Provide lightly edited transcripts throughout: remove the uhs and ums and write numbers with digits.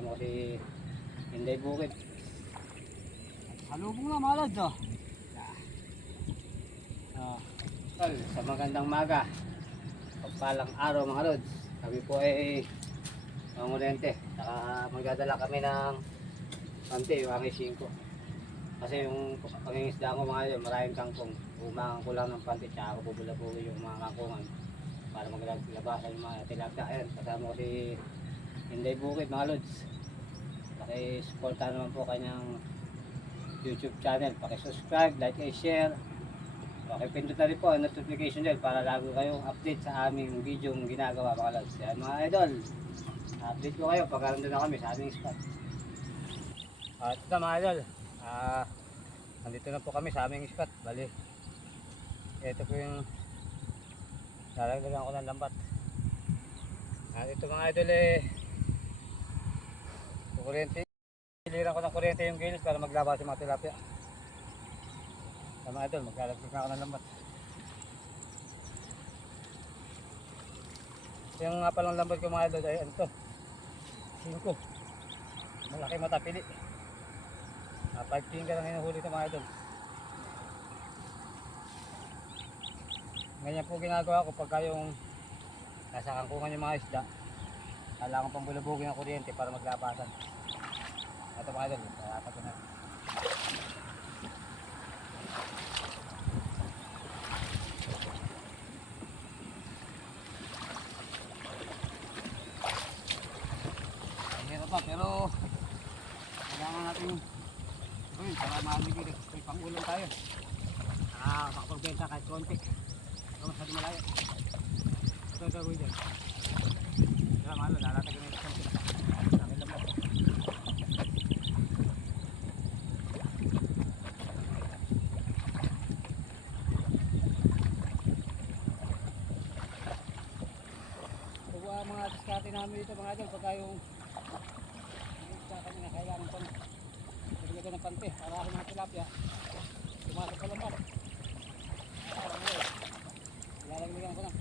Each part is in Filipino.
Kasama ko si Inday Bukid. Salubong na mga lods oh. Tol, sa magandang maga, pagpalang araw mga lods. Kami po ay mangulente. Saka magdadala kami ng pante, yung aming 5. Kasi yung pangingisda ko mga yun, maraming kangkong. Umangang ko lang ng pante, tsaka ako bubula-buli yung mga kangkongan para maglabasan yung mga tilapia. Ayan, kasama ko si Inday Bukid mga lods. Paki-supporta naman po kanyang YouTube channel. Paki-subscribe, like, and share. Pakipindot na rin po ang notification bell para lagi kayong update sa aming video ng ginagawa mga lods. Yan mga idol, update ko kayo pag nandun na kami sa aming spot. Ito na mga idol, nandito na po kami sa aming spot. Bali, ito po yung lalagdagan ko ng lambat. Ito mga idol kuryente. Hiliran ko ng kuryente yung gilis para maglaba si mga tilapia. Sa mga idol, maglalagdag na ako ng lambat. Yung nga palang lambat ko mga idol ay ano to, 5. Malaki matapili. 5 finger ang hinuhuli ito mga idol. Ganyan po ginagawa ko pagka yung nasa kangkungan yung mga isda. Kailangan pang bulabugin ng kuryente para maglabasan. Ito mga idol, kaya ko na. Mahirap pa pero kailangan natin para maligid may pangulang tayo. Makapagbenta kahit konti. Ito masyado malayo. Ito gawin dyan. Kaya malo, lalatag na ito konti. Sakin lang po. Ito mga diskarte namin dito mga idol pagka yung kami na kailangan pa na naglagan ng pante para ako mga tilapia tumasok sa lambat. Lalaglagan ko na.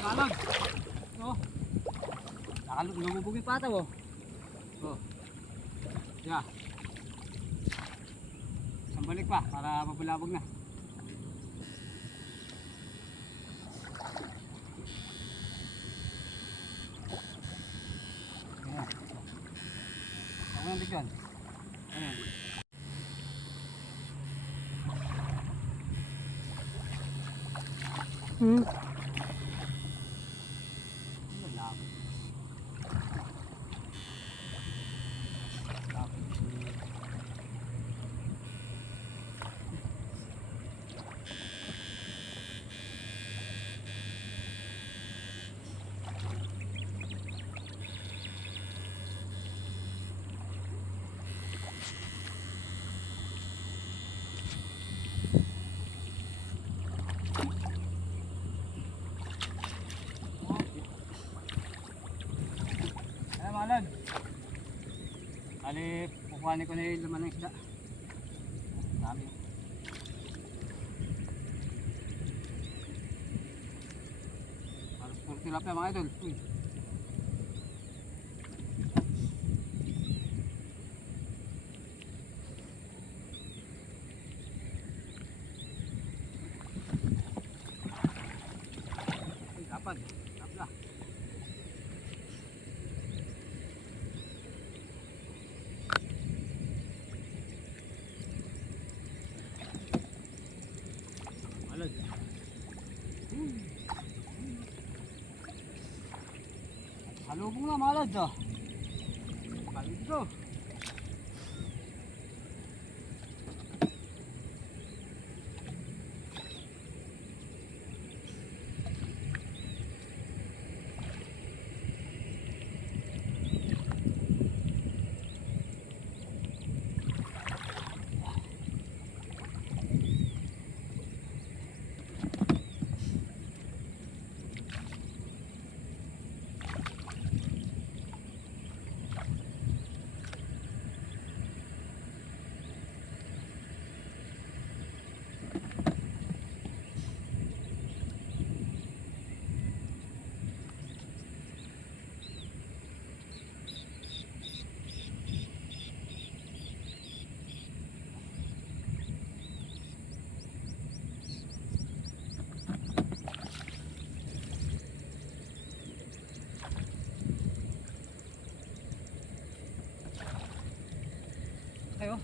Kalag. Oh. Nakalog lumubog yung pataw oh. Oh. Yeah. Isang balik pa para mabulabog na. Ayan. Ako nang bigyan. Ayan. Malan. Ali, kukuhanin ko na yung laman ng isda. Dami. Halos puro tilapia mga idol. Uy. Uy, dapat. Tapla. Halubong na mga lods oh. Balik ko. Ayo.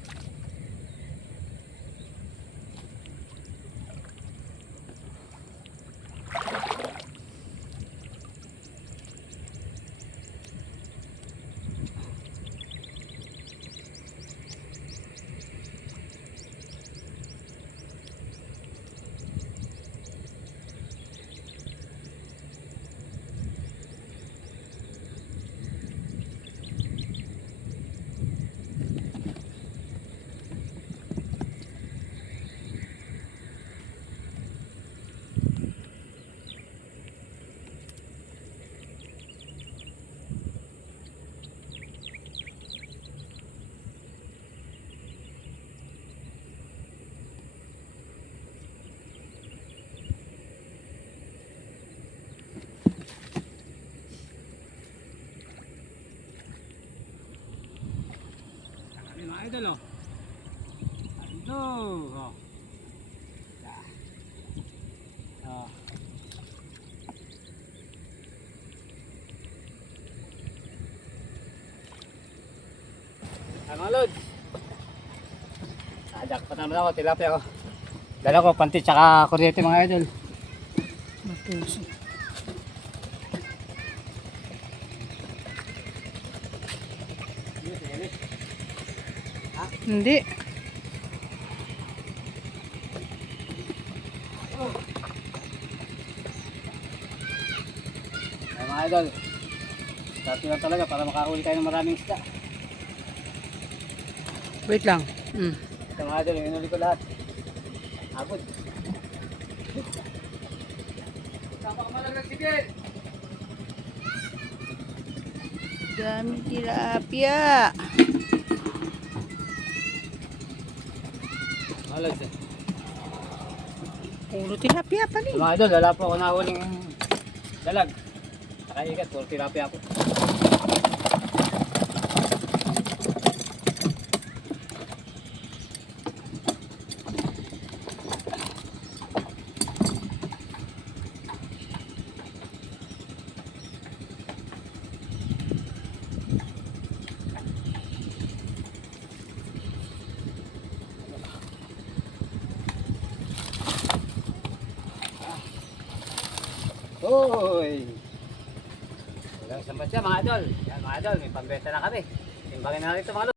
Mga idol oh. Ando. Oh. Oh. Ay mga lods. Jackpot naman ako, tilapia ko. Dala ko pantit tsaka kuryente mga idol. Mapuso. Hindi. Ay mga idol. Dati lang talaga para makahuli tayo ng maraming isda. Wait lang. Ito mga idol, yung inuli ko lahat. Abot. Napakamalag sige. Dami tilapia. Malag eh. Puro tilapia pa rin. Mga idol, wala po ako nahuling dalag. Saka ikat, puro tilapia po. Hoy! Walang isang batya mga idol. Yan mga idol, may pambenta na kami. Timbangin na natin ito mga idol.